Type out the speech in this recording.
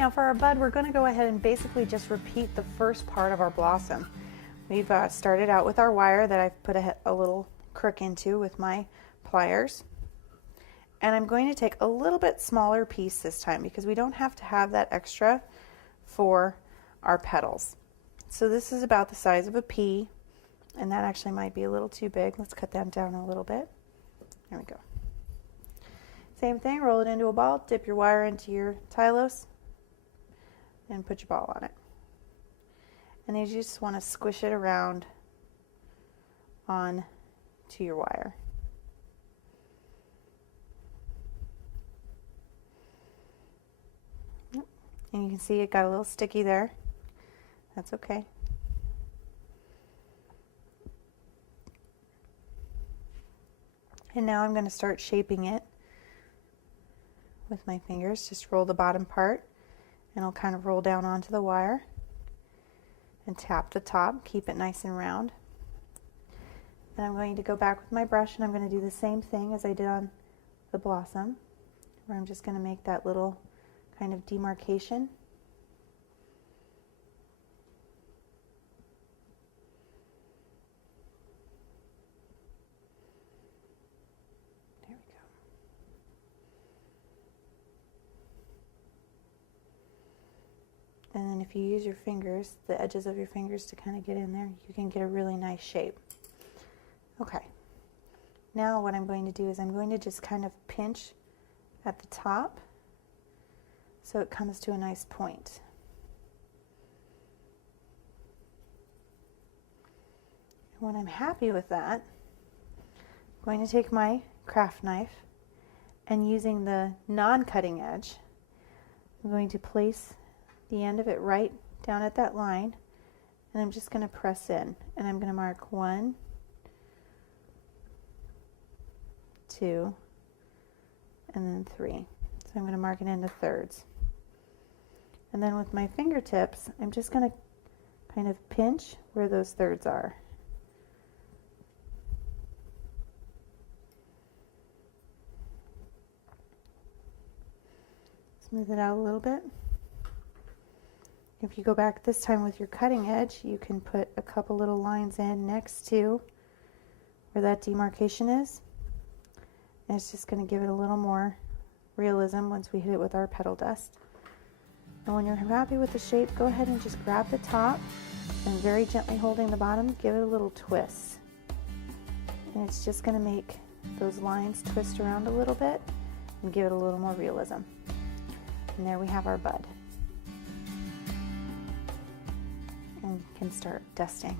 Now for our bud, we're going to go ahead and basically just repeat the first part of our blossom. We've started out with our wire that I've put a little crook into with my pliers. And I'm going to take a little bit smaller piece this time because we don't have to have that extra for our petals. So this is about the size of a pea, and that actually might be a little too big. Let's cut that down a little bit. There we go. Same thing, roll it into a ball, dip your wire into your Tylose, and put your ball on it. And then you just want to squish it around on to your wire. And you can see it got a little sticky there. That's okay. And now I'm going to start shaping it with my fingers. Just roll the bottom part and I'll kind of roll down onto the wire and tap the top, keep it nice and round. Then I'm going to go back with my brush and I'm going to do the same thing as I did on the blossom, where I'm just going to make that little kind of demarcation. There we go. And then if you use your fingers, the edges of your fingers to kind of get in there, you can get a really nice shape. Okay. Now what I'm going to do is I'm going to just kind of pinch at the top so it comes to a nice point. And when I'm happy with that, I'm going to take my craft knife and using the non-cutting edge, I'm going to place the end of it right down at that line, and I'm just going to press in, and I'm going to mark 1, 2, and then 3. So I'm going to mark it into thirds. And then with my fingertips, I'm just going to kind of pinch where those thirds are. Smooth it out a little bit. If you go back this time with your cutting edge, you can put a couple little lines in next to where that demarcation is. And it's just going to give it a little more realism once we hit it with our petal dust. And when you're happy with the shape, go ahead and just grab the top and very gently holding the bottom, give it a little twist. And it's just going to make those lines twist around a little bit and give it a little more realism. And there we have our bud. And we can start dusting.